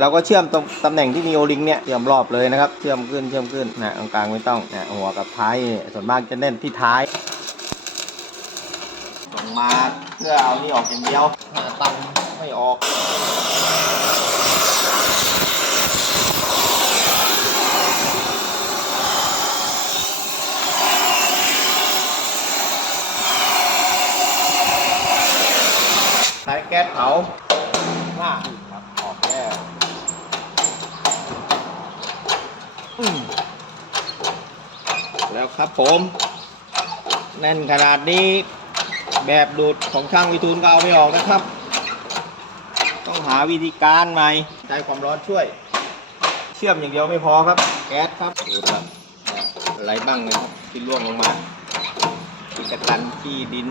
เราก็เชื่อมตรงตำแหน่งที่มีโอลิงเนี่ยเชื่อมรอบเลยนะครับ เชื่อมขึ้นเชื่อมขึ้นนะตรงกลางไม่ต้องนะหัวกับท้ายเนี่ยส่วนมากจะเน้นที่ท้ายลงมาเพื่อเอานี่ออกอย่างเดียวหาตันไม่ออกใช้แก๊สเผาว่าครับออกแล้วอืม แล้วครับผม แน่นขนาดนี้ แบบดูดของช่างวิทูลก็เอาไม่ออกนะครับ ต้องหาวิธีการใหม่ใช้ความร้อนช่วย เชื่อมอย่างเดียวไม่พอครับ แก๊สครับดูครับอะไรบ้างเลยที่ร่วงลงมาที่กระตันที่ดิน